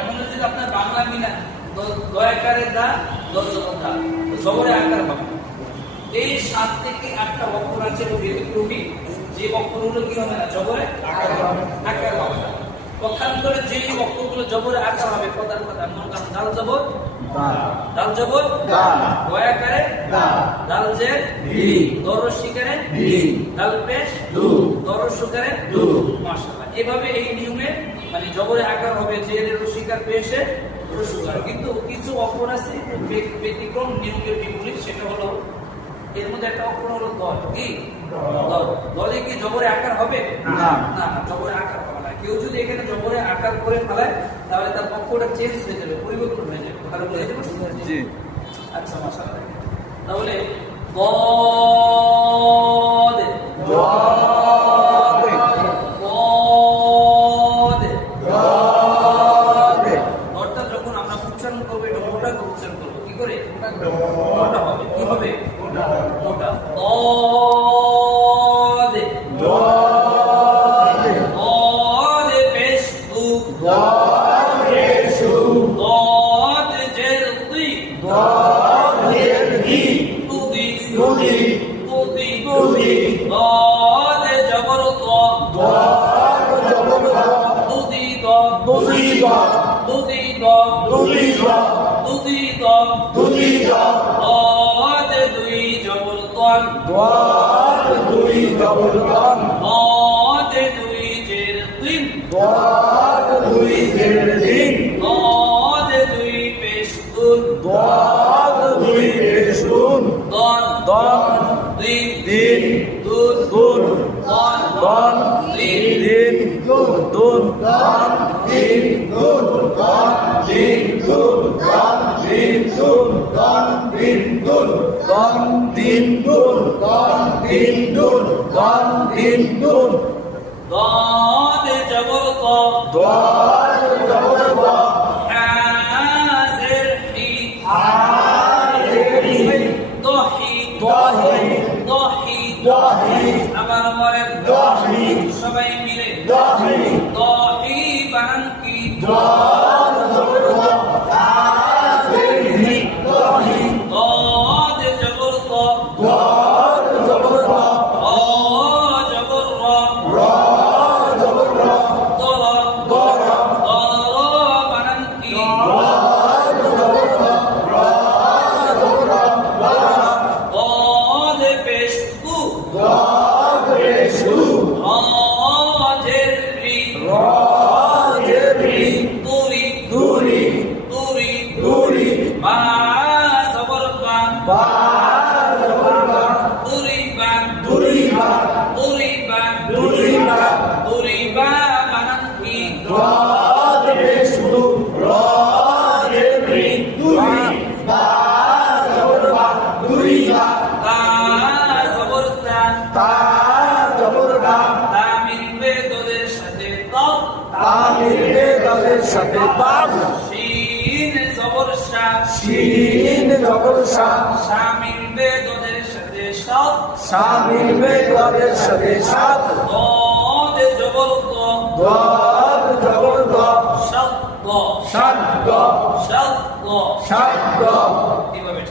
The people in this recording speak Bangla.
এমন যদি আপনার বাংলা মিনা দয়াকারের দা দা জবরে আকার হবে। এই 7 থেকে 8টা অক্ষর আছে ব্যতিক্রমী, যে অক্ষরগুলো কি হবে না জবরে আকার হবে না। পক্ষান্তরে যে অক্ষরগুলো জবরে আকার হবে প্রধান প্রধান মনে করেন দাল জবর দা, দাল জবর দা, দয়াকারে দা, দাল জের দি, দরশিকারে দি, দাল পেশ দু, দরশকারে দু। মাশাআল্লাহ, এভাবে এই নিয়মে মানে জবরে আকার হবে যে রশিকার পেশে রসুকার। কিন্তু কিছু অক্ষর আছে ব্যতিক্রম নিয়মের বিপরীত, সেটা হলো এর মধ্যে একটা অক্ষর হলো দল। কি দল? দলে কি জবরে আকার হবে না? না, জবরে আকার হবে না। কেউ যদি এখানে জবরে আকার করে ফেলায় তাহলে তার অক্ষরটা চেঞ্জ হয়ে যাবে, পরিবর্তন হয়ে যাবে। কথাটা বুঝতে পারছেন? জি। আচ্ছা, মাশাআল্লাহ। তাহলে দদ মোটা হবে। কি হবে? মোটা। দদে দদে পেশ দু, দদে শু, দদে জের দি, দদে দি, তুদি তুদি তুদি তুদি, দদে জবর দ, দদে জবর দ, তুদি দ, তুদি দ, তুদি দ, তুদি দ, তুদি দ, তুদি দ, দদে দুই জবর তন, দদে দুই জবর তন, দদে দুই জের দিন, দদে দুই জের দিন, দদে দুই পেশ দুন, দদে দুই পেশ দুন, দন দন দিন দিন, দুন দুন, দন দন দিন দিন, দুন দুন, দন দিন দুন, দন দিন দুন, দন দিন দুন, দন দিন দুন, দন দিন দুন, দন দিন দুন, দন দিন দুন, দদে জবর দ, দদে জবর দ, হাজের হি, হাজের হি, দহি দহি দহি দহি, আবার বলেন দহি, সবাই মিলে দহি, দহি বানান কি? দদ জবর দ, হাজের হি, দহি, দদে জবর দ, দদ জবর দ, র জবর র, র জবর র, দর দর, দর বানান কি? দদ জবর দ, র জবর র, দর, দদে পেশ দু, দদে পেশ দু, র জের রি, র জের রি, তুরি তুরি তুরি তুরি, বা জবর বা, বা জবর বা, তুরি বা তুরি বা, তুরি বা তুরি বা, তুরি বা বানান কি? দদে পেশ দু, র জের রি, তুরি, বা জবর বা, তুরি বা, তা জবর তা, তা জবর তা, তা মিলবে দলের সাথে তব, তা মিলবে দলের সাথে তব, শিন জবর শা, শিন জবর শা, শা মিলবে দলের সাথে সব, শা মিলবে দলের সাথে সব, দদে জবর দ, দদ জবর দ, শব্দ শব্দ শব্দ শব্দ, এভাবে